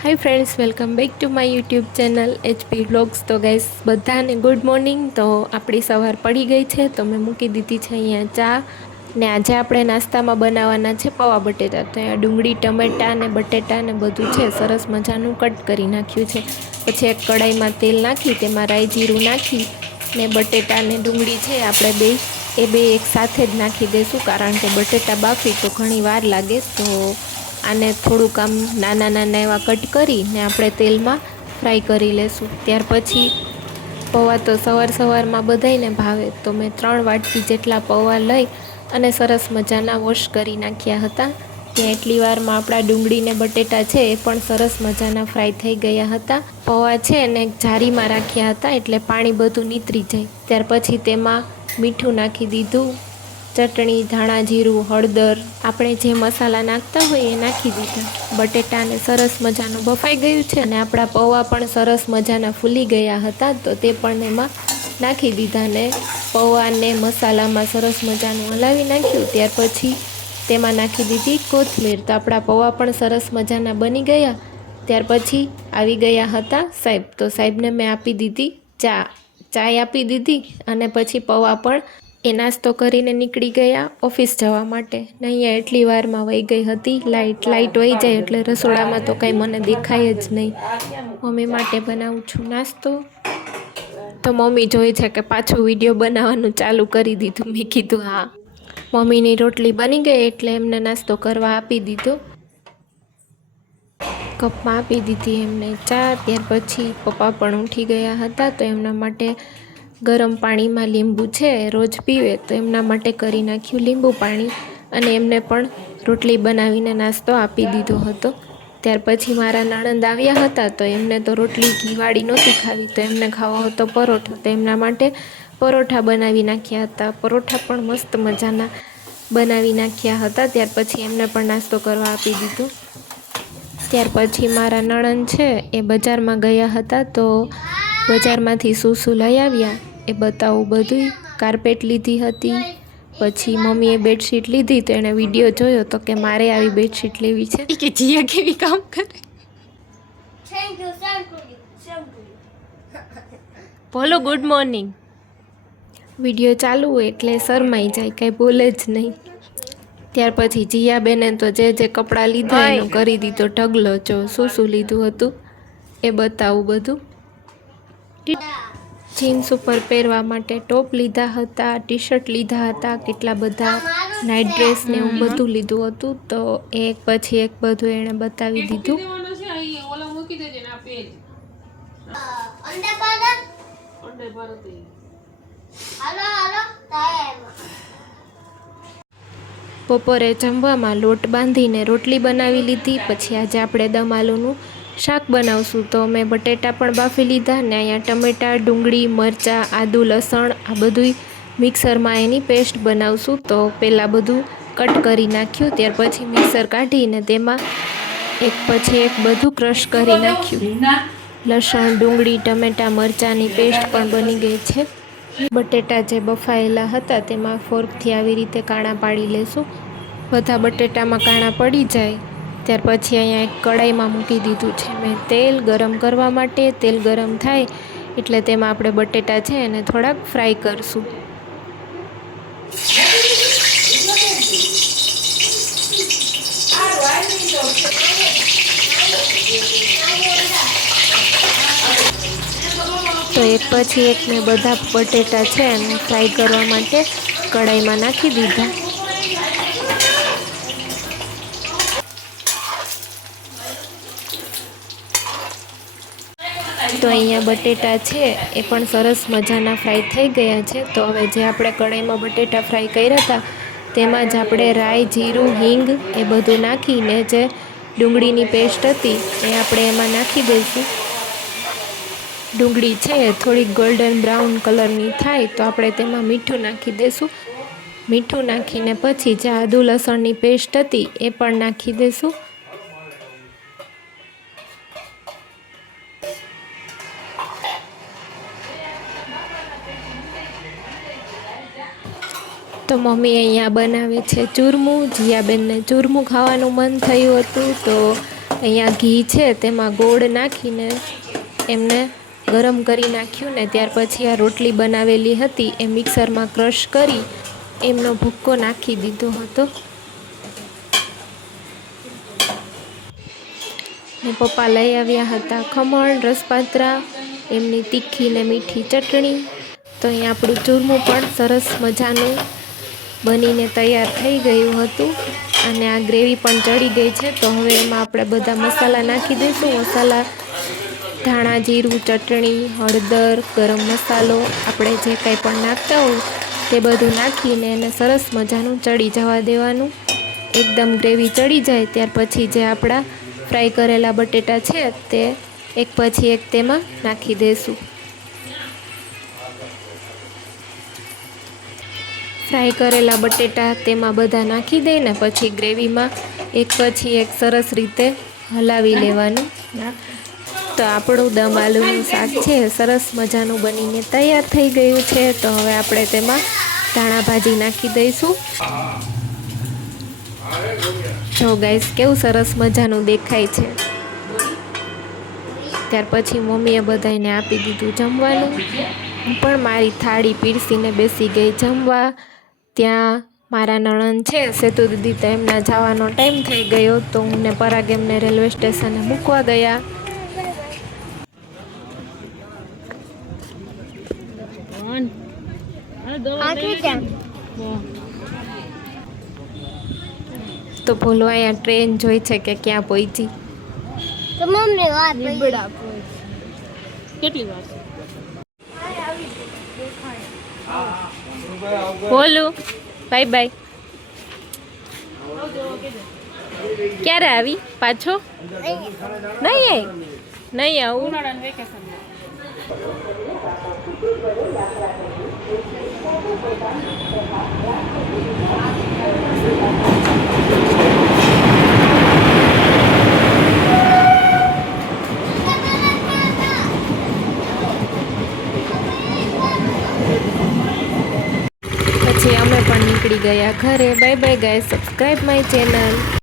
Hi friends, welcome back to my YouTube channel HP vlogs. તો guys બધાને good morning. તો આપણી સવાર પડી ગઈ છે, તો મેં મૂકી દીધી છે અહીંયા ચા. ને આજે આપણે નાસ્તામાં બનાવવાના છે પૌવા બટેટા. તો અહીંયા ડુંગળી, ટમેટાં ને બટેટા ને બધું છે સરસ મજાનું કટ કરી નાખ્યું છે. પછી એક કડાઈમાં તેલ નાખી તેમાં રાઈ જીરું નાખી ને બટેટા ને ડુંગળી છે આપણે બે એક સાથે જ નાખી દઈશું, કારણ કે બટેટા બાફી તો ઘણી વાર લાગે. તો આને થોડુંક આમ નાના નાના એવા કટ કરીને આપણે તેલમાં ફ્રાય કરી લેશું. ત્યાર પછી પૌવા તો સવારમાં બધાયને ભાવે, તો મેં 3 વાટકી જેટલા પૌવા લઈ અને સરસ મજાના વોશ કરી નાખ્યા હતા. ત્યાં એટલી વારમાં આપણા ડુંગળી ને બટેટા છે એ પણ સરસ મજાના ફ્રાય થઈ ગયા હતા. પૌવા છે એને એક જારીમાં રાખ્યા હતા એટલે પાણી બધું નીતરી જાય. ત્યાર પછી તેમાં મીઠું નાખી દીધું, ચટણી, ધાણા જીરું, હળદર, આપણે જે મસાલા નાખતા હોય એ નાખી દીધા. બટેટાને સરસ મજાનું બફાઈ ગયું છે અને આપણા પૌવા પણ સરસ મજાના ફૂલી ગયા હતા, તો તે પણ એમાં નાખી દીધા ને પૌવાને મસાલામાં સરસ મજાનું હલાવી નાખ્યું. ત્યાર પછી તેમાં નાખી દીધી કોથમીર. તો આપણા પૌવા પણ સરસ મજાના બની ગયા. ત્યાર પછી આવી ગયા હતા સાહેબ. તો સાહેબને મેં આપી દીધી ચાય આપી દીધી અને પછી પૌવા પણ એ નાસ્તો કરીને નીકળી ગયા ઓફિસ જવા માટે. ને અહીંયા એટલી વારમાં વહી ગઈ હતી લાઇટ વહી જાય એટલે રસોડામાં તો કાંઈ મને દેખાય જ નહીં. મમ્મી માટે બનાવું છું નાસ્તો. તો મમ્મી જોઈ છે કે પાછું વિડીયો બનાવવાનું ચાલુ કરી દીધું. મેં કીધું હા. મમ્મીની રોટલી બની ગઈ એટલે એમને નાસ્તો કરવા આપી દીધો. કપમાં આપી દીધી એમને ચા. ત્યાર પછી પપ્પા પણ ઉઠી ગયા હતા, તો એમના માટે ગરમ પાણીમાં લીંબુ છે રોજ પીવે, તો એમના માટે કરી નાખ્યું લીંબુ પાણી અને એમને પણ રોટલી બનાવીને નાસ્તો આપી દીધો હતો. ત્યાર પછી મારા નણંદ આવ્યા હતા, તો એમને તો રોટલી ઘીવાળી નહોતી ખાવી, તો એમને ખાવો હતો પરોઠા. તો એમના માટે પરોઠા બનાવી નાખ્યા હતા. પરોઠા પણ મસ્ત મજાના બનાવી નાખ્યા હતા. ત્યાર પછી એમને પણ નાસ્તો કરવા આપી દીધો. ત્યાર પછી મારા નણંદ છે એ બજારમાં ગયા હતા, તો બજારમાંથી શું લઈ આવ્યા એ બતાવું બધું. કાર્પેટ લીધી હતી, પછી મમ્મીએ બેડશીટ લીધી, તો એણે વિડીયો જોયો તો કે મારે આવી બેડશીટ લેવી છે કે જીયા કેવી કામ કરે. બોલો ગુડ મોર્નિંગ. વિડીયો ચાલુ હોય એટલે શરમાઈ જાય, કાંઈ બોલે જ નહીં. ત્યાર પછી જીયાબેને તો જે કપડાં લીધા એનો કરી દીધો ઢગલો. જો શું લીધું હતું એ બતાવું બધું. જીન્સ ઉપર પહેરવા માટે ટોપ લીધા હતા, ટી શર્ટ લીધા હતા, કેટલા બધા નાઇટ ડ્રેસ ને એવું બધું લીધું હતું. તો એક પછી એક બધું એણે બતાવી દીધું. બપોરે જમવામાં લોટ બાંધીને રોટલી બનાવી લીધી. પછી આજે આપણે દમ આલુનું શાક બનાવશું, તો મેં બટેટા પણ બાફી લીધા ને અહીંયા ટમેટાં, ડુંગળી, મરચાં, આદુ, લસણ આ બધું મિક્સરમાં એની પેસ્ટ બનાવશું. તો પહેલાં બધું કટ કરી નાખ્યું. ત્યાર પછી મિક્સર કાઢીને તેમાં એક પછી એક બધું ક્રશ કરી નાખ્યું. લસણ, ડુંગળી, ટમેટાં, મરચાંની પેસ્ટ પણ બની ગઈ છે. બટેટા જે બફાયેલા હતા તેમાં ફોર્કથી આવી રીતે કાણા પાડી લેશું. બધા બટેટામાં કાણા પડી જાય ત્યાર પછી અહીંયા એક કડાઈમાં મૂકી દીધું છે મેં તેલ ગરમ કરવા માટે. તેલ ગરમ થાય એટલે તેમાં આપણે બટેટા છે એને થોડાક ફ્રાય કરશું. તો એક પછી એક મેં બધા બટેટા છે એને ફ્રાય કરવા માટે કડાઈમાં નાખી દીધા. તો અહીંયા બટેટા છે એ પણ સરસ મજાના ફ્રાય થઈ ગયા છે. તો હવે જે આપણે કડાઈમાં બટેટા ફ્રાય કર્યા હતા તેમાં જ આપણે રાઈ, જીરું, હિંગ એ બધું નાખીને જે ડુંગળીની પેસ્ટ હતી એ આપણે એમાં નાખી દઈશું. ડુંગળી છે થોડીક ગોલ્ડન બ્રાઉન કલરની થાય તો આપણે તેમાં મીઠું નાખી દઈશું. મીઠું નાખીને પછી જે આદુ લસણની પેસ્ટ હતી એ પણ નાખી દઈશું. તો મમ્મી અહીંયા બનાવે છે ચૂરમું. જીયાબેનને ચૂરમું ખાવાનું મન થયું હતું તો અહીંયા ઘી છે તેમાં ગોળ નાખીને એમને ગરમ કરી નાખ્યું ને ત્યાર પછી આ રોટલી બનાવેલી હતી એ મિક્સરમાં ક્રશ કરી એમનો ભૂક્કો નાખી દીધો હતો. ને પપ્પા લઈ આવ્યા હતા ખમણ, રસપાત્રા, એમની તીખી ને મીઠી ચટણી. તો અહીંયા આપણું ચૂરમું પણ સરસ મજાનું બનીને તૈયાર થઈ ગયું હતું અને આ ગ્રેવી પણ ચડી ગઈ છે. તો હવે એમાં આપણે બધા મસાલા નાખી દઈશું. મસાલા ધાણા જીરું, ચટણી, હળદર, ગરમ મસાલો, આપણે જે કંઈ પણ નાખતા હોય તે બધું નાખીને એને સરસ મજાનું ચડી જવા દેવાનું. એકદમ ગ્રેવી ચડી જાય ત્યાર પછી જે આપણા ફ્રાય કરેલા બટેટા છે તે એક પછી એક તેમાં નાખી દઈશું. ફ્રાય કરેલા બટેટા તેમાં બધા નાખી દઈને પછી ગ્રેવીમાં એક પછી એક સરસ રીતે હલાવી લેવાનું. તો આપણું દમ આલુનું શાક છે સરસ મજાનું બનીને તૈયાર થઈ ગયું છે. તો હવે આપણે તેમાં ધાણા ભાજી નાખી દઈશું. જો ગાઈસ કેવું સરસ મજાનું દેખાય છે. ત્યાર પછી મમ્મીએ બધાને આપી દીધું જમવાનું. હું પણ મારી થાળી પીરસીને બેસી ગઈ જમવા. ત્યાં મારા નણંદ છે સેતુ દીદી તો એમના જવાનો ટાઈમ થઈ ગયો તો હું ને પરાગ એમને રેલવે સ્ટેશને મૂકવા ગયા. તો બોલો અહીંયા ટ્રેન જોઈ છે કે ક્યાં પહોંચી? કેટલી વાર બોલું બાય બાય. ક્યારે આવી પાછો? નહીં આવું. પછી અમે પણ નીકળી ગયા ઘરે. Bye bye guys, subscribe my channel.